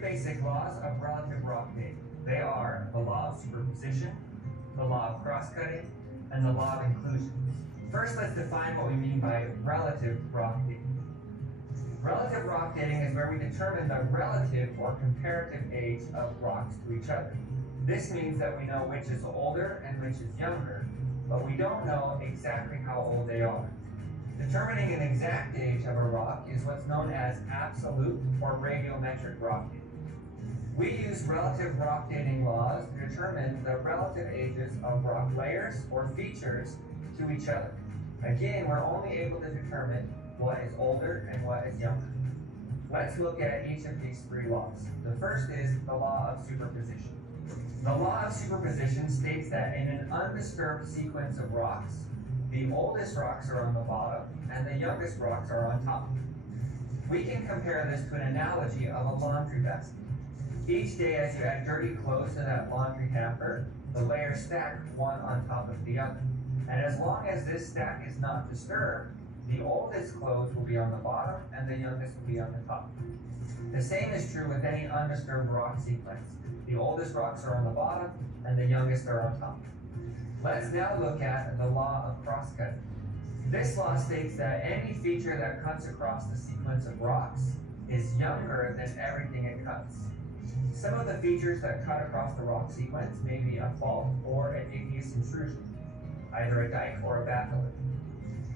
basic laws of relative rock dating. They are the law of superposition, the law of cross-cutting, and the law of inclusion. First, let's define what we mean by relative rock dating. Relative rock dating is where we determine the relative or comparative age of rocks to each other. This means that we know which is older and which is younger, but we don't know exactly how old they are. Determining an exact age of a rock is what's known as absolute or radiometric rock dating. We use relative rock dating laws to determine the relative ages of rock layers or features to each other. Again, we're only able to determine what is older and what is younger. Let's look at each of these three laws. The first is the law of superposition. The law of superposition states that in an undisturbed sequence of rocks, the oldest rocks are on the bottom and the youngest rocks are on top. We can compare this to an analogy of a laundry basket. Each day as you add dirty clothes to that laundry hamper, the layers stack one on top of the other. And as long as this stack is not disturbed, the oldest clothes will be on the bottom and the youngest will be on the top. The same is true with any undisturbed rock sequence. The oldest rocks are on the bottom and the youngest are on top. Let's now look at the law of cross-cutting. This law states that any feature that cuts across the sequence of rocks is younger than everything it cuts. Some of the features that cut across the rock sequence may be a fault or an igneous intrusion, either a dike or a batholith.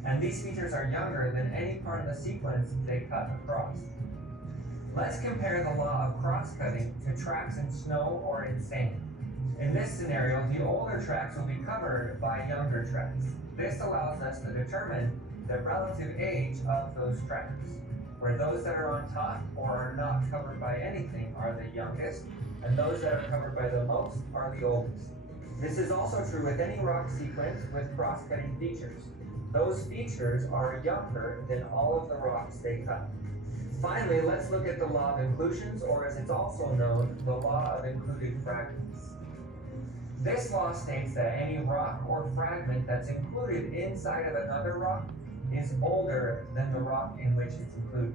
And these features are younger than any part of the sequence they cut across. Let's compare the law of cross-cutting to tracks in snow or in sand. In this scenario, the older tracks will be covered by younger tracks. This allows us to determine the relative age of those tracks, where those that are on top or are not covered by anything are the youngest, and those that are covered by the most are the oldest. This is also true with any rock sequence with cross-cutting features. Those features are younger than all of the rocks they cut. Finally, let's look at the law of inclusions, or as it's also known, the law of included fragments. This law states that any rock or fragment that's included inside of another rock is older than the rock in which it's included.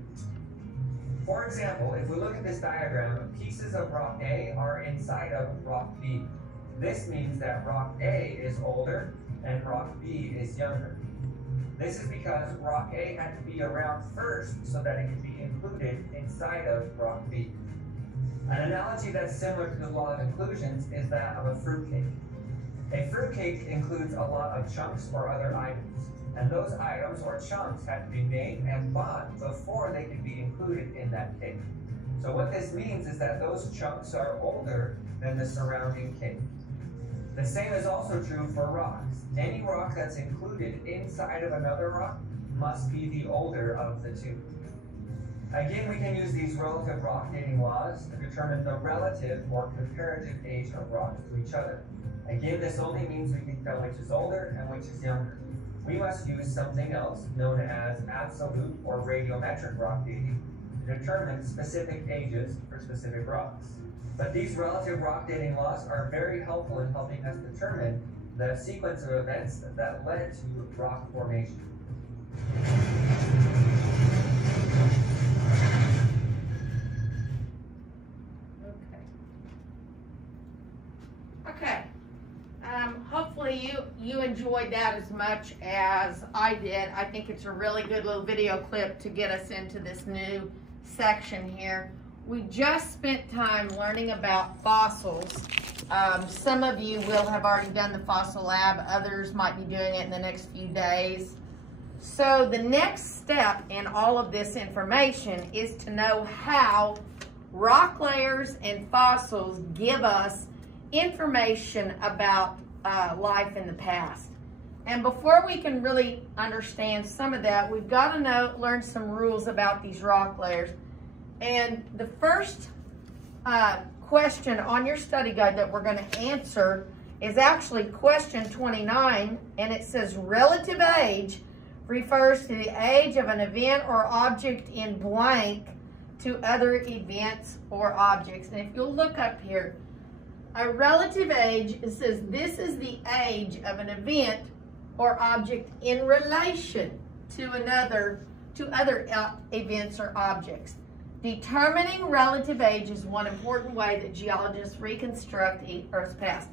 For example, if we look at this diagram, pieces of rock A are inside of rock B. This means that rock A is older and rock B is younger. This is because rock A had to be around first so that it could be included inside of rock B. An analogy that's similar to the law of inclusions is that of a fruitcake. A fruitcake includes a lot of chunks or other items, and those items or chunks have to be made and bought before they can be included in that cake. So what this means is that those chunks are older than the surrounding cake. The same is also true for rocks. Any rock that's included inside of another rock must be the older of the two. Again, we can use these relative rock dating laws to determine the relative or comparative age of rocks to each other. Again, this only means we can tell which is older and which is younger. We must use something else known as absolute or radiometric rock dating to determine specific ages for specific rocks. But these relative rock dating laws are very helpful in helping us determine the sequence of events that led to rock formation. Okay. Hopefully you enjoyed that as much as I did. I think it's a really good little video clip to get us into this new section here. We just spent time learning about fossils. Some of you will have already done the fossil lab. Others might be doing it in the next few days. So the next step in all of this information is to know how rock layers and fossils give us information about life in the past. And before we can really understand some of that, we've got to learn some rules about these rock layers. And the first question on your study guide that we're going to answer is actually question 29, and it says relative age refers to the age of an event or object in blank to other events or objects. And if you'll look up here, a relative age, it says this is the age of an event or object in relation to other events or objects. Determining relative age is one important way that geologists reconstruct the Earth's past.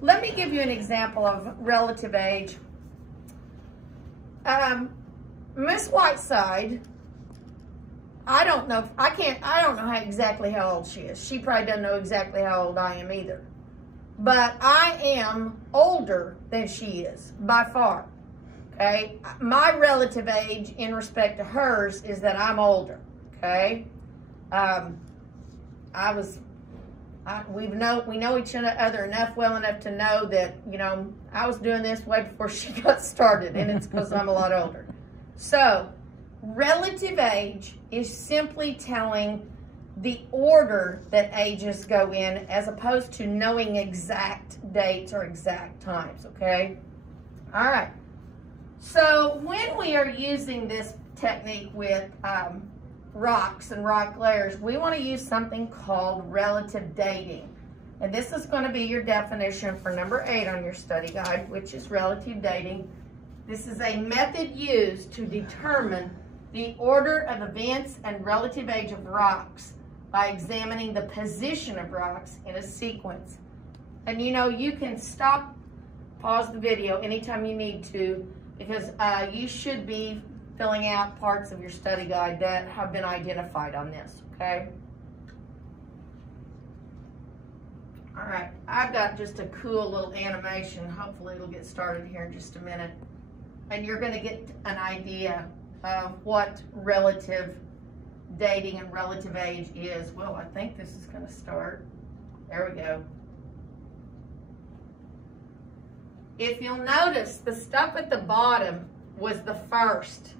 Let me give you an example of relative age. Miss Whiteside, I don't know exactly how old she is. She probably doesn't know exactly how old I am either. But I am older than she is, by far. Okay? My relative age in respect to hers is that I'm older. Okay? We know each other well enough to know that, you know, I was doing this way before she got started, and it's because I'm a lot older. So, relative age is simply telling the order that ages go in as opposed to knowing exact dates or exact times, okay? All right. So, when we are using this technique with rocks and rock layers, we want to use something called relative dating. And this is going to be your definition for number 8 on your study guide, which is relative dating. This is a method used to determine the order of events and relative age of rocks by examining the position of rocks in a sequence. And you know, you can pause the video anytime you need to, because you should be filling out parts of your study guide that have been identified on this, okay? All right, I've got just a cool little animation. Hopefully it'll get started here in just a minute. And you're gonna get an idea of what relative dating and relative age is. Well, I think this is gonna start. There we go. If you'll notice, the stuff at the bottom was the first.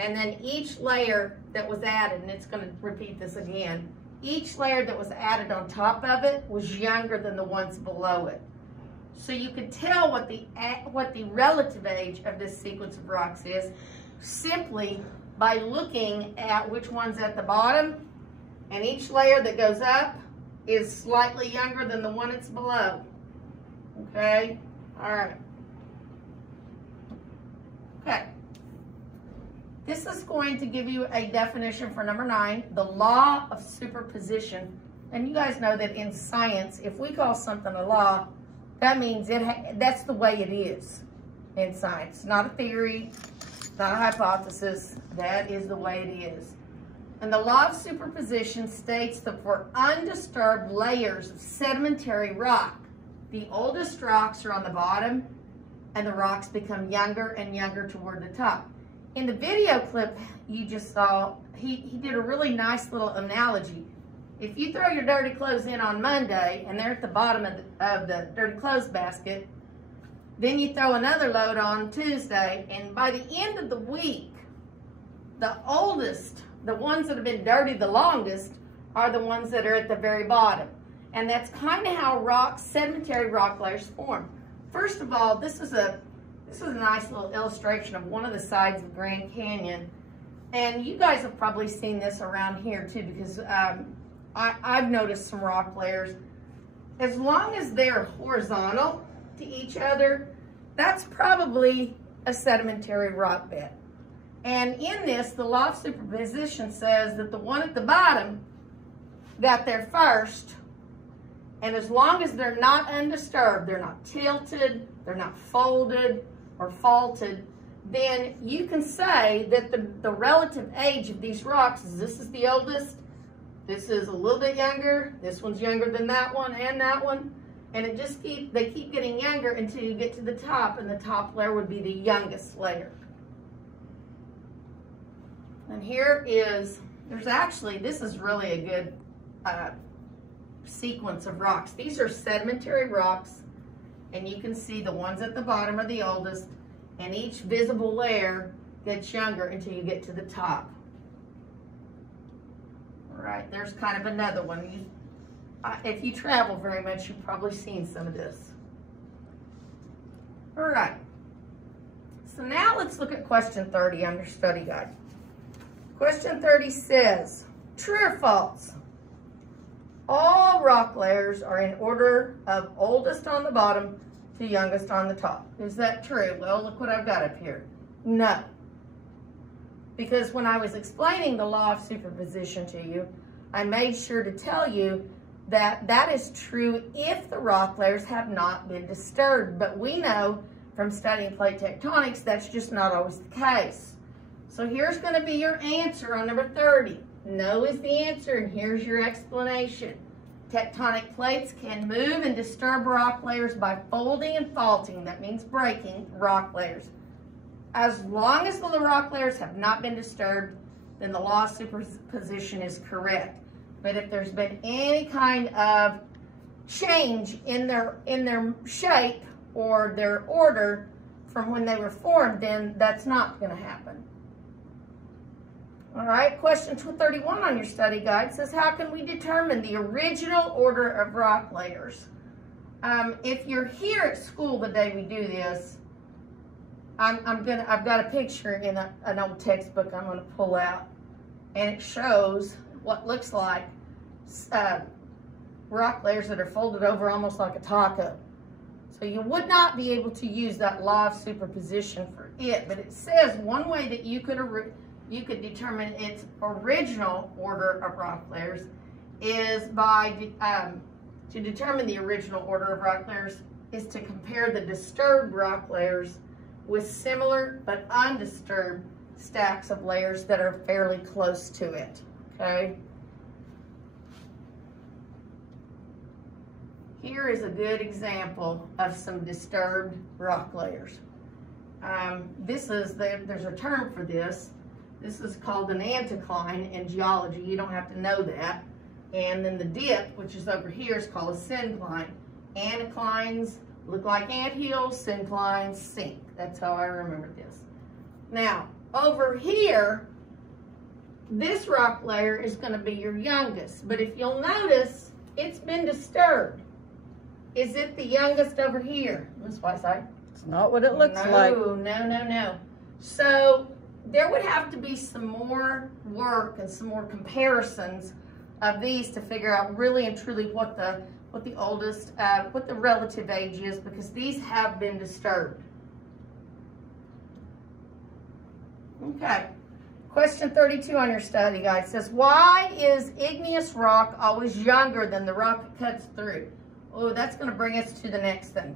And then each layer that was added, and it's going to repeat this again, each layer that was added on top of it was younger than the ones below it. So you could tell what the relative age of this sequence of rocks is simply by looking at which one's at the bottom, and each layer that goes up is slightly younger than the one that's below. Okay? All right. Okay. This is going to give you a definition for number 9, the law of superposition. And you guys know that in science, if we call something a law, that means that's the way it is in science. Not a theory, not a hypothesis. That is the way it is. And the law of superposition states that for undisturbed layers of sedimentary rock, the oldest rocks are on the bottom, and the rocks become younger and younger toward the top. In the video clip you just saw, he did a really nice little analogy. If you throw your dirty clothes in on Monday, and they're at the bottom of the dirty clothes basket, then you throw another load on Tuesday, and by the end of the week, the oldest, the ones that have been dirty the longest, are the ones that are at the very bottom. And that's kind of how sedimentary rock layers form. First of all, this is a nice little illustration of one of the sides of Grand Canyon. And you guys have probably seen this around here too, because I've noticed some rock layers. As long as they're horizontal to each other, that's probably a sedimentary rock bed. And in this, the law of superposition says that the one at the bottom got there first, and as long as they're not undisturbed, they're not tilted, they're not folded or faulted, then you can say that the relative age of these rocks is this is the oldest, this is a little bit younger, this one's younger than that one and that one, and they keep getting younger until you get to the top, and the top layer would be the youngest layer. And this is really a good sequence of rocks. These are sedimentary rocks, and you can see the ones at the bottom are the oldest, and each visible layer gets younger until you get to the top. All right, there's kind of another one. If you travel very much, you've probably seen some of this. All right, so now let's look at question 30 on your study guide. Question 30 says, true or false? All rock layers are in order of oldest on the bottom to youngest on the top. Is that true? Well, look what I've got up here. No. because when I was explaining the law of superposition to you, I made sure to tell you that that is true if the rock layers have not been disturbed. But we know from studying plate tectonics that's just not always the case. So here's going to be your answer on number 30. No is the answer, and here's your explanation. Tectonic plates can move and disturb rock layers by folding and faulting. That means breaking rock layers. As long as the rock layers have not been disturbed, then the law of superposition is correct. But if there's been any kind of change in their shape or their order from when they were formed, then that's not going to happen. All right, question 31 on your study guide says, how can we determine the original order of rock layers? If you're here at school the day we do this, I've got a picture in an old textbook I'm going to pull out, and it shows what looks like rock layers that are folded over almost like a taco. So you would not be able to use that law of superposition for it, but it says one way that you could determine its original order of rock layers is by, to determine the original order of rock layers, is to compare the disturbed rock layers with similar but undisturbed stacks of layers that are fairly close to it, okay? Here is a good example of some disturbed rock layers. There's a term for this. This is called an anticline in geology. You don't have to know that. And then the dip, which is over here, is called a syncline. Anticlines look like anthills, synclines sink. That's how I remember this. Now, over here, this rock layer is going to be your youngest. But if you'll notice, it's been disturbed. Is it the youngest over here, Ms. Whiteside? It's not what it looks like. No. So there would have to be some more work and some more comparisons of these to figure out really and truly what the oldest, what the relative age is, because these have been disturbed. Okay. Question 32 on your study guide says, why is igneous rock always younger than the rock it cuts through? Oh, that's going to bring us to the next thing.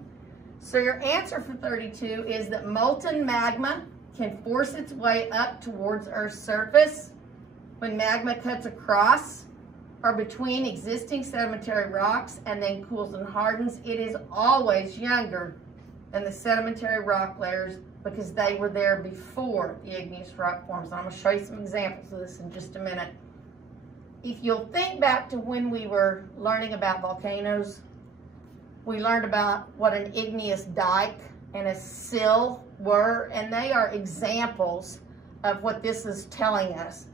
So your answer for 32 is that molten magma can force its way up towards Earth's surface when magma cuts across or between existing sedimentary rocks and then cools and hardens. It is always younger than the sedimentary rock layers because they were there before the igneous rock forms. And I'm going to show you some examples of this in just a minute. If you'll think back to when we were learning about volcanoes, we learned about what an igneous dike and a sill were, and they are examples of what this is telling us,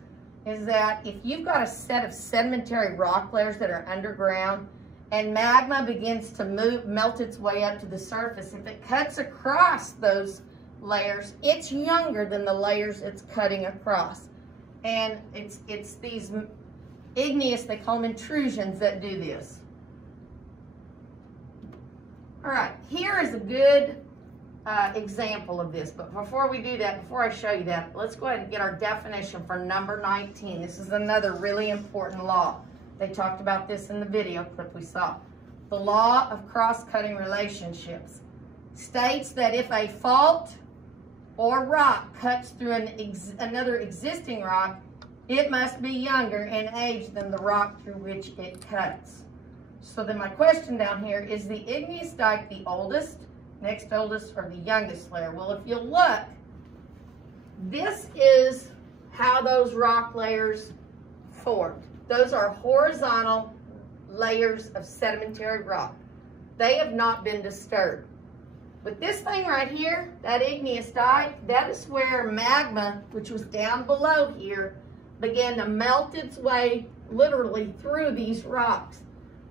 is that if you've got a set of sedimentary rock layers that are underground and magma begins to melt its way up to the surface, if it cuts across those layers, it's younger than the layers it's cutting across. And it's these igneous, they call them intrusions, that do this. All right, here is a good example of this, but before we do that, before I show you that, let's go ahead and get our definition for number 19. This is another really important law. They talked about this in the video clip we saw. The law of cross-cutting relationships states that if a fault or rock cuts through another existing rock, it must be younger in age than the rock through which it cuts. So then my question down here, is the igneous dike the oldest, next oldest, or the youngest layer? Well, if you look, this is how those rock layers formed. Those are horizontal layers of sedimentary rock. They have not been disturbed. But this thing right here, that igneous dike, that is where magma, which was down below here, began to melt its way literally through these rocks.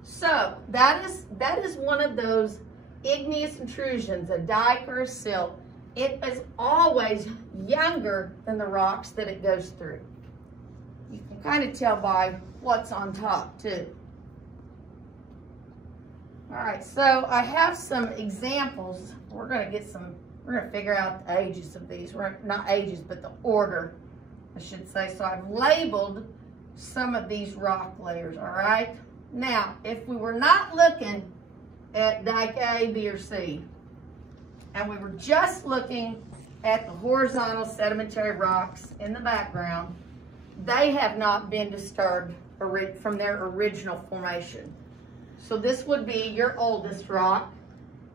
So that is one of those igneous intrusions, a dike or a sill. It is always younger than the rocks that it goes through. You can kind of tell by what's on top too. All right, so I have some examples. We're going to figure out the ages of these. Not ages, but the order I should say. So I've labeled some of these rock layers, all right? Now, if we were not looking at dike A, B, or C, and we were just looking at the horizontal sedimentary rocks in the background, they have not been disturbed from their original formation. So this would be your oldest rock,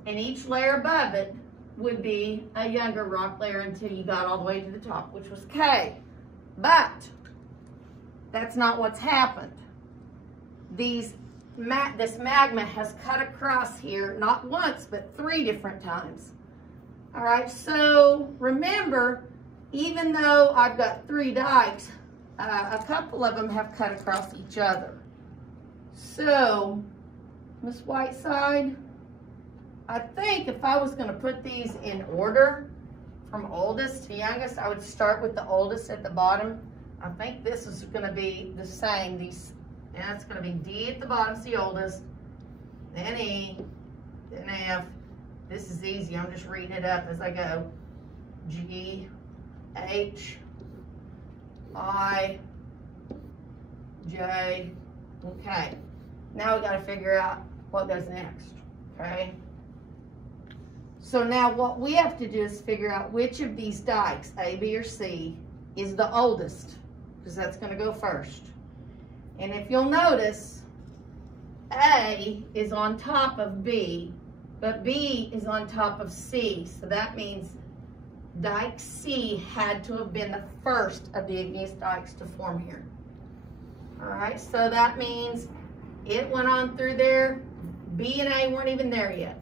and each layer above it would be a younger rock layer until you got all the way to the top, which was K. But that's not what's happened. This magma has cut across here, not once, but 3 different times. All right, so remember, even though I've got 3 dikes, a couple of them have cut across each other. So, Miss Whiteside, I think if I was going to put these in order from oldest to youngest, I would start with the oldest at the bottom. I think this is going to be the same. And it's going to be D at the bottom, it's the oldest, then E, then F. This is easy, I'm just reading it up as I go. G, H, I, J, okay. Now we got to figure out what goes next, okay? So now what we have to do is figure out which of these dikes, A, B, or C, is the oldest, because that's going to go first. And if you'll notice, A is on top of B, but B is on top of C. So that means dike C had to have been the first of the igneous dikes to form here. All right, so that means it went on through there. B and A weren't even there yet.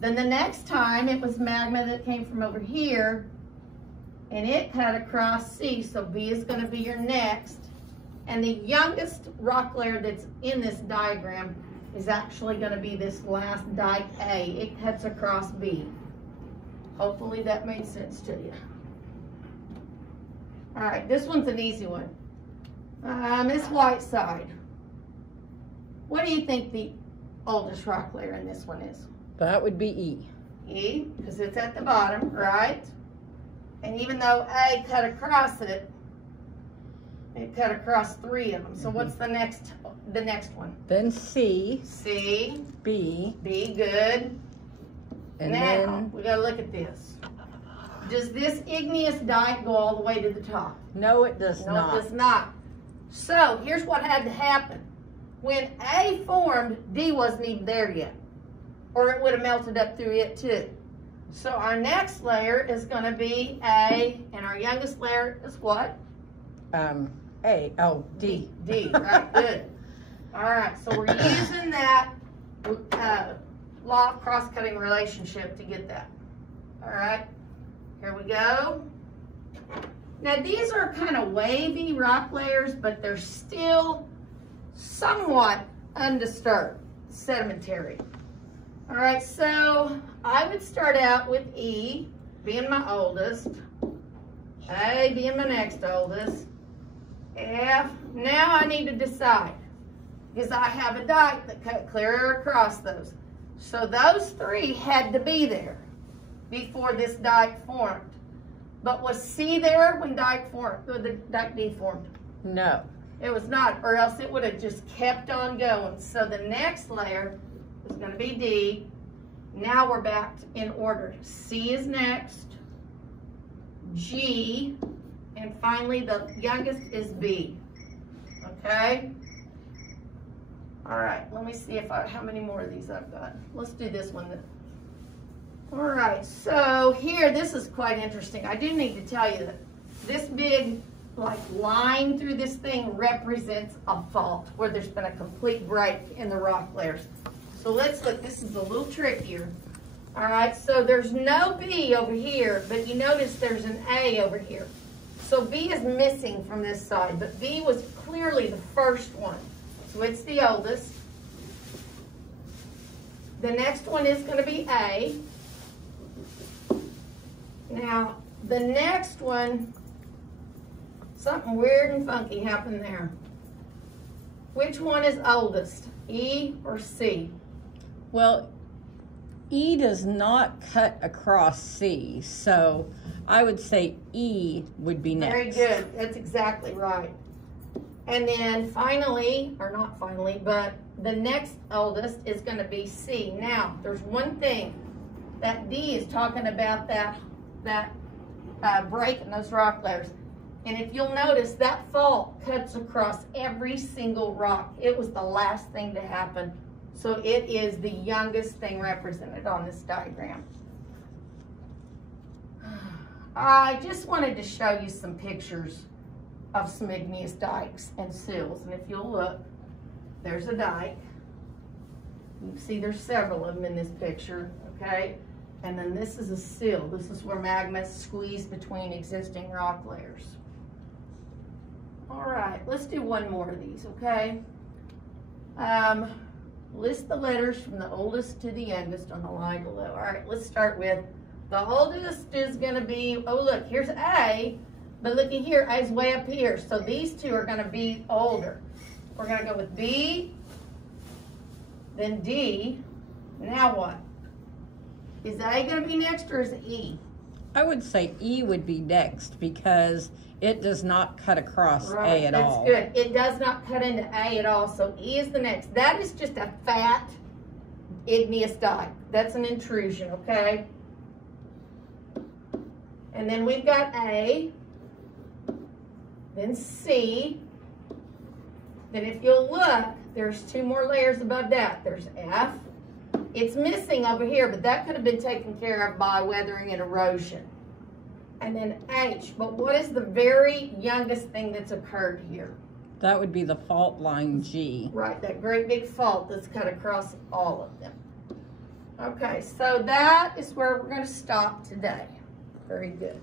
Then the next time it was magma that came from over here, and it cut across C, so B is going to be your next. And the youngest rock layer that's in this diagram is actually going to be this last dike A. It cuts across B. Hopefully that made sense to you. All right, this one's an easy one. Miss Whiteside, what do you think the oldest rock layer in this one is? That would be E. E, because it's at the bottom, right? And even though A cut across it, it cut across 3 of them. So what's the next one? Then C, C, B, B, good. and Now, then, we gotta look at this. Does this igneous dike go all the way to the top? no, it does No, not. it does not. So, here's what had to happen. When A formed, D wasn't even there yet. Or it would have melted up through it too. So our next layer is gonna be A, and our youngest layer is what? A, oh, D. D, right, good. All right, so we're using that law of cross-cutting relationship to get that. All right, here we go. Now these are kind of wavy rock layers, but they're still somewhat undisturbed, sedimentary. All right, so I would start out with E being my oldest, A being my next oldest, F. Now I need to decide, because I have a dike that cut clear across those. So those 3 had to be there before this dike formed. But was C there when dike D formed? No. It was not, or else it would have just kept on going. So the next layer is going to be D. Now we're back in order. C is next, G, and finally the youngest is B. Okay? All right, let me see how many more of these I've got. Let's do this one then. All right, so here, this is quite interesting. I do need to tell you that this big line through this thing represents a fault where there's been a complete break in the rock layers. So let's look, this is a little trickier. All right, so there's no B over here, but you notice there's an A over here. So B is missing from this side, but B was clearly the first one. So it's the oldest. The next one is going to be A. Now, the next one, something weird and funky happened there. Which one is oldest, E or C? Well, E does not cut across C, so I would say E would be next. Very good. That's exactly right. And then finally, or not finally, but the next oldest is going to be C. Now, there's one thing that D is talking about, that break in those rock layers. And if you'll notice, that fault cuts across every single rock. It was the last thing to happen. So it is the youngest thing represented on this diagram. I just wanted to show you some pictures of some igneous dikes and sills. And if you'll look, there's a dike. You can see there's several of them in this picture, okay? And then this is a sill. This is where magma is squeezed between existing rock layers. All right, let's do one more of these, okay? List the letters from the oldest to the youngest on the line below. All right, let's start with the oldest is going to be, oh look, here's A, but looky here, A's way up here. So these two are going to be older. We're going to go with B, then D. Now what? Is A going to be next or is it E? I would say E would be next because it does not cut across A at all. That's good. It does not cut into A at all, so E is the next. That is just a fat igneous dike. That's an intrusion, okay? And then we've got A, then C. Then if you'll look, there's two more layers above that. There's F. It's missing over here, but that could have been taken care of by weathering and erosion. And then H, but what is the very youngest thing that's occurred here? That would be the fault line G. Right, that great big fault that's cut across all of them. Okay, so that is where we're going to stop today. Very good.